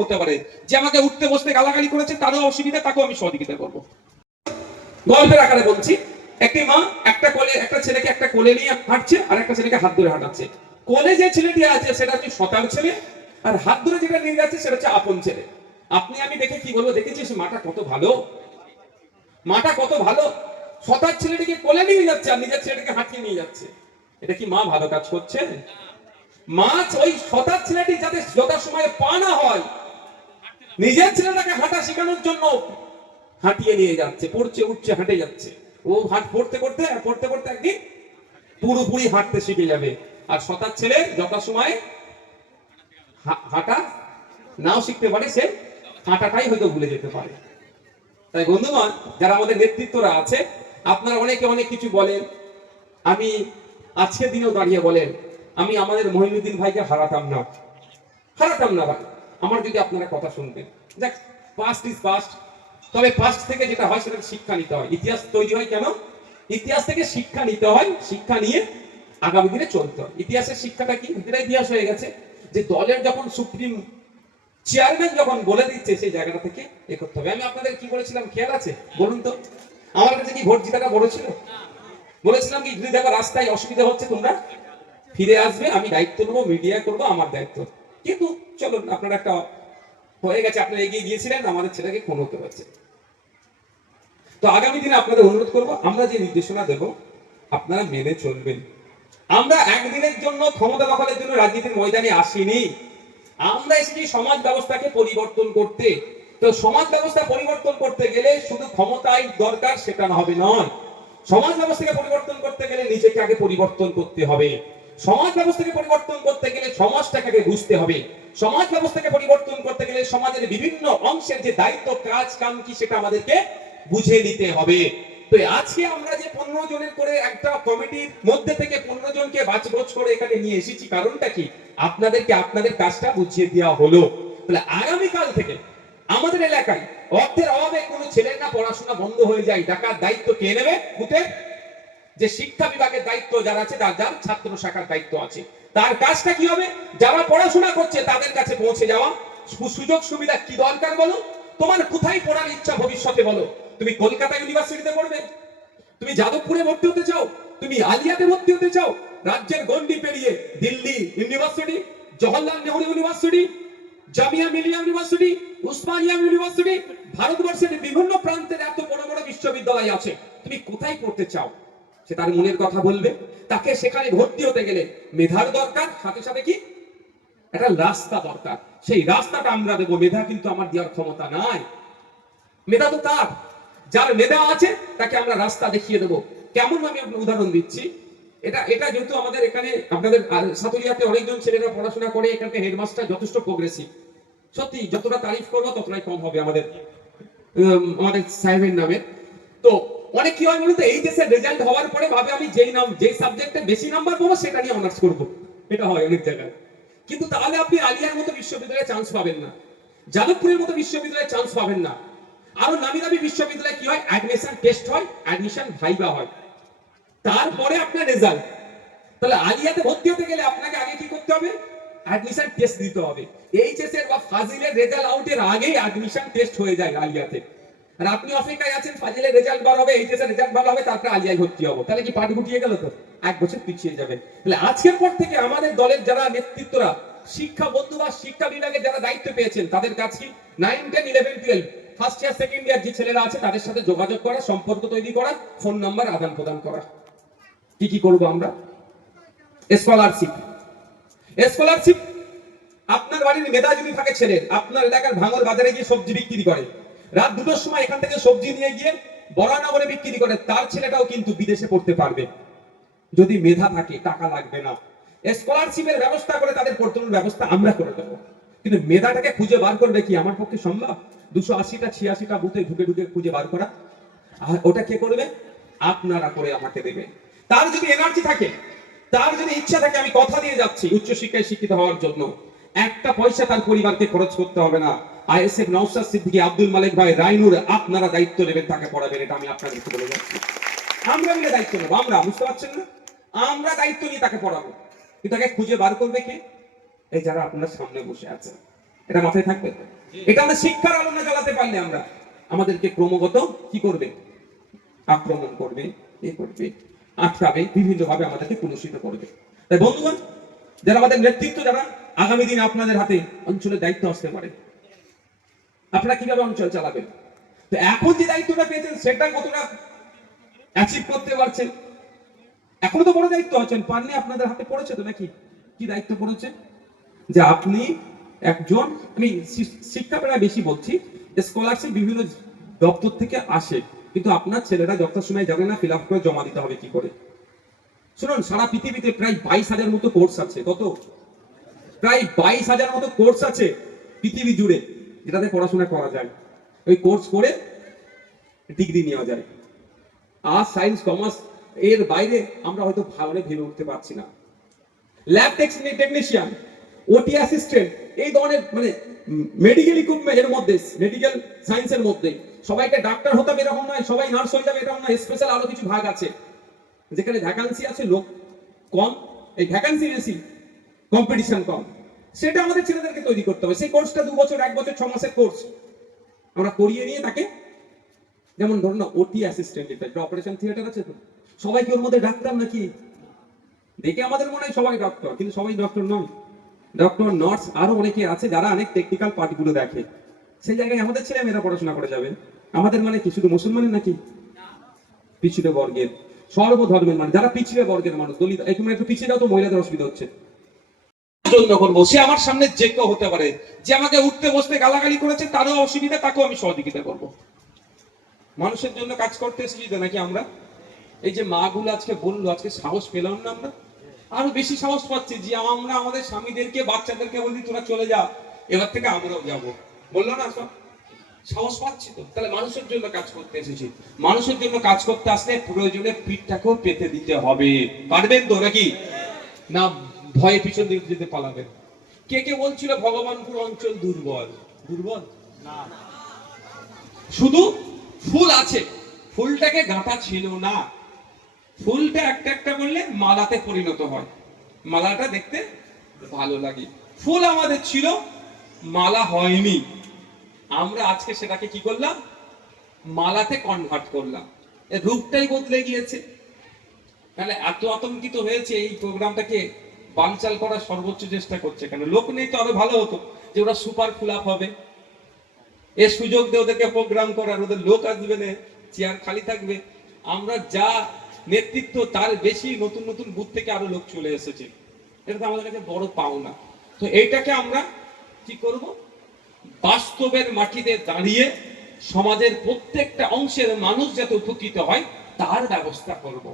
হতে পারে। যে আমাকে উঠতে বসতে গালাগালি করেছে, তারও অসুবিধা, তাকেও আমি সহযোগিতা করব। গল্পের আকারে বলছি, একটি মা একটা কোলে, একটা ছেলেকে একটা কোলে নিয়ে হাঁটছে, আর একটা ছেলেকে হাত ধরে হাঁটাচ্ছে। কোলে যে ছেলেটি আছে, সেটা হচ্ছে শতার ছেলে, আর হাত ধরে যেটা নিয়ে যাচ্ছে, সেটা হচ্ছে আপন ছেলে। আপনি, আমি দেখে কি বলব, দেখেছিস, মাটা কত ভালো? মাটা কত ভালো? শতার ছেলেটিকে কোলে নিয়ে যাচ্ছে, আর নিজের ছেলেটিকে হাঁটিয়ে নিয়ে যাচ্ছে। এটা কি মা ভালো কাজ করছে? মা, ওই সতার ছেলেটি যাতে যথার সময় পা না হয় নিজের ছেলেটাকে হাঁটা শেখানোর জন্য হাঁটিয়ে নিয়ে যাচ্ছে, পড়ছে, উঠছে, হাঁটে যাচ্ছে। ও হাঁট, পড়তে আর পড়তে পড়তে একদিন পুরোপুরি হাঁটতে শিখে যাবে। আর সতার ছেলে যথা সময় হা- হাঁটা নাও শিখতে পারে, সে হাঁটাটাই হয়তো ভুলে যেতে পারে। তাই বন্ধুগণ, যারা আমাদের নেতৃত্বরা আছে, আপনারা অনেকে অনেক কিছু বলেন। আমি আজকের দিনেও দাঁড়িয়ে বলেন, আমি আমাদের মহিনুদ্দিন ভাইকে হারাতাম না। হারাতাম না ভাই। আমার যদি আপনারা কথা শুনবেন। দেখ পাস্ট ইজ পাস্ট তবে পাস্ট থেকে যেটা হয় সেটা শিক্ষা নিতে হয়। ইতিহাস তৈরি হয় কেন? ইতিহাস থেকে শিক্ষা নিতে হয়। শিক্ষা নিয়ে আগামী দিনে চলতে হয়। ইতিহাসের শিক্ষাটা কি? ইতিহাস হয়ে গেছে যে দলের যখন সুপ্রিম চেয়ারম্যান যখন বলে দিচ্ছে, সেই জায়গাটা থেকে এ করতে হবে। আমি আপনাদের কি বলেছিলাম? খেয়াল আছে? বলুন তো। আমার কাছে কি ভোট জিতাটা বড় ছিল? বলেছিলাম কি, যদি দেখো রাস্তায় অসুবিধা হচ্ছে তোমরা, ফিরে আসবে, আমি দায়িত্ব নেব মিডিয়া করব, আমার দায়িত্ব। কিন্তু চলুন, আপনারা একটা হয়ে গেছে, আপনারা এগিয়ে গিয়েছিলেন, আমাদের ছেলেকে খুন হতে পারছে তো আগামী দিনে আপনাদের অনুরোধ করব, আমরা যে নির্দেশনা দেব, আপনারা মেনে চলবেন। আমরা একদিনের জন্য ক্ষমতা দখলের জন্য রাজনীতির ময়দানে আসিনি। আমরা এসেছি সমাজ ব্যবস্থাকে পরিবর্তন করতে। তো সমাজ ব্যবস্থা পরিবর্তন করতে গেলে শুধু ক্ষমতাই দরকার, সেটা হবে নয়। সমাজ ব্যবস্থাকে পরিবর্তন করতে গেলে নিজেকে আগে পরিবর্তন করতে হবে। সমাজ ব্যবস্থাকে পরিবর্তন করতে গেলে সমাজটাকে বুঝতে হবে। সমাজ ব্যবস্থাকে পরিবর্তন করতে গেলে সমাজের বিভিন্ন অংশের যে দায়িত্ব, কাজ, কাম কি সেটা আমাদেরকে বুঝে নিতে হবে। তো আজকে আমরা যে পনেরো জনের করে একটা কমিটির মধ্যে থেকে পনেরো জনকে বাছবোছ করে এখানে নিয়ে এসেছি, কারণটা কি? আপনাদেরকে আপনাদের কাজটা বুঝিয়ে দেওয়া হলো। তাহলে আগামীকাল থেকে আমাদের এলাকায় অর্থের অভাবে কোনো ছেলের না পড়াশোনা বন্ধ হয়ে যায় টাকার দায়িত্ব কে নেবে? বুথে যে শিক্ষা বিভাগের দায়িত্ব যারা আছে, তার যার ছাত্র শাখার দায়িত্ব আছে। তার কাজটা কি হবে? যারা পড়াশোনা করছে, তাদের কাছে পৌঁছে যাওয়া। সুযোগ সুবিধা কি দরকার বলো? তোমার কোথায় পড়ার ইচ্ছা ভবিষ্যতে বলো? তুমি কলকাতা ইউনিভার্সিটিতে পড়বে? তুমি যাদবপুরে ভর্তি হতে চাও? তুমি আলিয়াতে ভর্তি হতে চাও? রাজ্যের গন্ডি পেরিয়ে Delhi university, Jawaharlal Nehru university, Jamia Millia university, Osmania university, ভারতবর্ষের বিভিন্ন প্রান্তের এত বড় বড় বিশ্ববিদ্যালয় আছে। তুমি কোথায় পড়তে চাও? সে তার মনের কথা বলবে, তাকে সেখানে ভর্তি হতে গেলে মেধার দরকার, সাথে সাথে কি? একটা রাস্তা দরকার। সেই রাস্তাটা আমরা দেবো, মেধা কিন্তু আমার দেওয়ার ক্ষমতা নাই। মেধা তো তার। যার মেধা আছে, তাকে আমরা রাস্তা দেখিয়ে দেবো। কেমন আমি আপনার উদাহরণ দিচ্ছি? এটা এটা যেহেতু আমাদের এখানে, আপনাদের সাতুরিয়াতে অনেকজন ছেলেরা পড়াশোনা করে, এখানকার হেডমাস্টার যথেষ্ট প্রোগ্রেসিভ সত্যি, যতটা তারিফ করব, ততটাই কম হবে আমাদের আমাদের সাহেবের নামে অনেক কি হয় বলতো? এই দেশের রেজাল্ট হওয়ার পরে ভাবে আমি যেই নাম, যেই সাবজেক্টে বেশি নাম্বার পাবো, সেটা নিয়ে অনার্স করব। এটা হয় অনেক জায়গায়। কিন্তু তাহলে আপনি আলিয়ার মতো বিশ্ববিদ্যালয়ে চান্স পাবেন না। যাদবপুরের মতো বিশ্ববিদ্যালয়ে চান্স পাবেন না। আরও নামি দামি বিশ্ববিদ্যালয়ে কি হয়? অ্যাডমিশন টেস্ট হয় অ্যাডমিশন ভাইবা হয়। তারপরে আপনার রেজাল্ট তাহলে আলিয়াতে ভর্তি হতে গেলে আপনাকে আগে কি করতে হবে? অ্যাডমিশন টেস্ট দিতে হবে। এইচএস এর বা ফাজিলের রেজাল্ট আউটের আগেই অ্যাডমিশন টেস্ট হয়ে যায় আলিয়াতে। আর আপনি অপেক্ষায় আছেন ফাজিলের রেজাল্ট বার হবে এইচএস এর রেজাল্ট ভালো হবে, তারপরে আলিয়ায় ভর্তি হব। তাহলে কি পাট গুটিয়ে গেল তো? এক বছর পিছিয়ে যাবেন তাহলে আজকের পর থেকে আমাদের দলের যারা নেতৃত্বরা, শিক্ষা বন্ধু বা শিক্ষা বিভাগে যারা দায়িত্ব পেয়েছেন, তাদের কাজ কি? Nine ten eleven twelve first year second year যে ছেলেরা আছে, তাদের সাথে যোগাযোগ করা, সম্পর্ক তৈরি করা ফোন নাম্বার আদান প্রদান করা। কি কি করব আমরা? স্কলারশিপ স্কলারশিপ আপনার বাড়ির মেধা থাকে ছেলে আপনার এলাকার ভাঙর বাজারে গিয়ে সবজি বিক্রি করে রাত দুটোর সময় এখান থেকে সবজি নিয়ে গিয়ে বরানগরে বিক্রি করে, তার ছেলেটাও কিন্তু বিদেশে পড়তে পারবে। যদি মেধা থাকে, টাকা লাগবে না। স্কলারশিপের ব্যবস্থা করে তাদের পড়ানোর ব্যবস্থা আমরা করে দেবো। কিন্তু মেধাটাকে খুঁজে বার করবে কি? আমার পক্ষে সম্ভব? দুশো আশিটা, ছিয়াশিটা বুথে ঢুকে ঢুকে খুঁজে বার করা। আর ওটা কে করবে? আপনারা করে আমাকে দেবে। তার যদি এনার্জি থাকে, তার যদি ইচ্ছা থাকে, আমি কথা দিয়ে যাচ্ছি। উচ্চ শিক্ষায় শিক্ষিত হওয়ার জন্য। একটা পয়সা তার পরিবারকে খরচ করতে হবে না। আইএসএফ সিদ্দিকী আব্দুল মালিক ভাই রাইনুর আপনারা দায়িত্ব নেবেন তাকে পড়াবেন এটা আমি আপনাদেরকে বলে যাচ্ছি। আমরা মিলে দায়িত্ব নেব আমরা বুঝতে পারছেন না? আমরা দায়িত্ব নিয়ে তাকে পড়াবো। কিন্তু তাকে খুঁজে বার করবে কে? এই যারা আপনার সামনে বসে আছে। এটা মাথায় থাকবে এটা আমরা শিক্ষার আলোনা জ্বালাতে পারলে আমরা। আমাদেরকে ক্রমাগত কি করবে? আক্রমণ করবে এ করবে আটকাবে বিভিন্ন ভাবে আমাদেরকে কুলুষিত করবে। তাই বন্ধুগণ যারা আমাদের নেতৃত্ব যারা আগামী দিনে আপনাদের হাতে অঞ্চলের দায়িত্ব আসতে পারে আপনারা কীভাবে অঞ্চল চালাবেন? তো এখন যে দায়িত্বটা পেয়েছেন, সেটা কতটা অ্যাচিভ করতে পারছেন? এখনও তো বড় দায়িত্ব আছেন। পাননি আপনাদের হাতে পড়েছে তো নাকি? কি দায়িত্ব পড়েছে? যে আপনি একজন, আমি শিক্ষা প্রায় বেশি বলছি স্কলারশিপ বিভিন্ন দপ্তর থেকে আসে, কিন্তু আপনার ছেলেরা যত সময় জানে না ফিল আপ করে জমা দিতে হবে কি করে? শুনুন, সারা পৃথিবীতে প্রায় বাইশ হাজার মতো কোর্স আছে, কত? প্রায় বাইশ হাজার মতো কোর্স আছে, পৃথিবী জুড়ে। যেটাতে পড়াশোনা করা যায়। ওই কোর্স করে ডিগ্রি নেওয়া যায়। আর্টস সায়েন্স কমার্স এর বাইরে আমরা হয়তো ভালো ভেবে উঠতে পারছি না। ল্যাব টেকনিশিয়ান ওটি অ্যাসিস্ট্যান্ট এই ধরনের মানে মেডিকেল ইকুইপমেন্ট এর মধ্যে মেডিকেল সায়েন্সের মধ্যে সবাইকে ডাক্তার হতে হবে এরকম নয়, সবাই নার্স হয়ে যাবে এরকম নয় স্পেশাল আরও কিছু ভাগ আছে। যেখানে ভ্যাকান্সি আছে লোক কম, এই ভ্যাকান্সি বেশি কম্পিটিশন কম। সেটা আমাদের ছেলেদেরকে তৈরি করতে হবে। সেই কোর্সটা দু বছর, এক বছর, ছ মাসের কোর্স আমরা করিয়ে নিয়ে তাকে, যেমন ধরুন না ওটি অ্যাসিস্ট্যান্ট এটা একটা অপারেশন থিয়েটার আছে তো? সবাই কি ওর মধ্যে ডাক্তার নাকি? দেখে আমাদের মনে হয় সবাই ডক্টর কিন্তু সবাই ডক্টর নয়। ডক্টর নার্স আরও অনেকে আছে যারা অনেক টেকনিক্যাল পার্টগুলো দেখে। সেই জায়গায় আমাদের ছেলে মেয়েরা পড়াশোনা করে যাবে। আমাদের মানে কি, শুধু মুসলমানের নাকি? পিছিয়ে বর্গের, সর্বধর্মের মানে যারা পিছিয়ে বর্গের মানুষ, দলিত এখানে একটু পিছিয়ে দাও তো, মহিলাদের অসুবিধা হচ্ছে। জন্য করব সে আমার সামনে যে কেউ হতে পারে, যে আমাকে উঠতে, বসতে, গালাগালি করেছে, তারও অসুবিধা, তাকেও আমি সহযোগিতা করব। মানুষের জন্য কাজ করতে এসেছি নাকি আমরা? এই যে মা গুলো আজকে বলল, আজকে সাহস পেলাম না আমরা? আরও বেশি সাহস পাচ্ছি যে আমরা আমাদের স্বামীদেরকে, বাচ্চাদেরকে বলি তোরা চলে যা, এবার থেকে আমরাও যাব। বলল না সব? সাহস পাচ্ছি তো। তাহলে মানুষের জন্য কাজ করতে এসেছি। মানুষের জন্য কাজ করতে আসলে প্রয়োজনে পিঠটাকেও পেতে দিতে হবে। পারবেন তো নাকি? না ভয়ে পিছন দিকে যেতে পালাবেন। কে কে বলছিল ভগবানপুর অঞ্চল দুর্বল? দুর্বল? না। শুধু ফুল আছে। ফুলটাকে গাঁথা ছিল না। ফুলটা একটা একটা করলে মালাতে পরিণত হয়। মালাটা দেখতে ভালো লাগে। ফুল আমাদের ছিল, মালা হয়নি। আমরা আজকে সেটাকে কি করলাম? মালাতে কনভার্ট করলাম। রূপটাই বদলে গিয়েছে। তাহলে এত আতঙ্কিত হয়েছে এই প্রোগ্রামটাকে বানচাল করার সর্বোচ্চ চেষ্টা করছে কেন? লোক নেই তো আরও ভালো হতো যে ওরা সুপার ফুল আপ হবে। এ সুযোগ দিয়ে ওদেরকে প্রোগ্রাম করার, ওদের লোক আসবে না, চেয়ার খালি থাকবে। আমরা যা নেতৃত্ব, তার বেশি নতুন নতুন বুথ থেকে আরও লোক চলে এসেছে। এটা তো আমাদের কাছে বড় পাওনা। তো এইটাকে আমরা কি করব? বাস্তবের মাটিতে দাঁড়িয়ে সমাজের প্রত্যেকটা অংশের মানুষ যাতে উপকৃত হয়, তার ব্যবস্থা করব।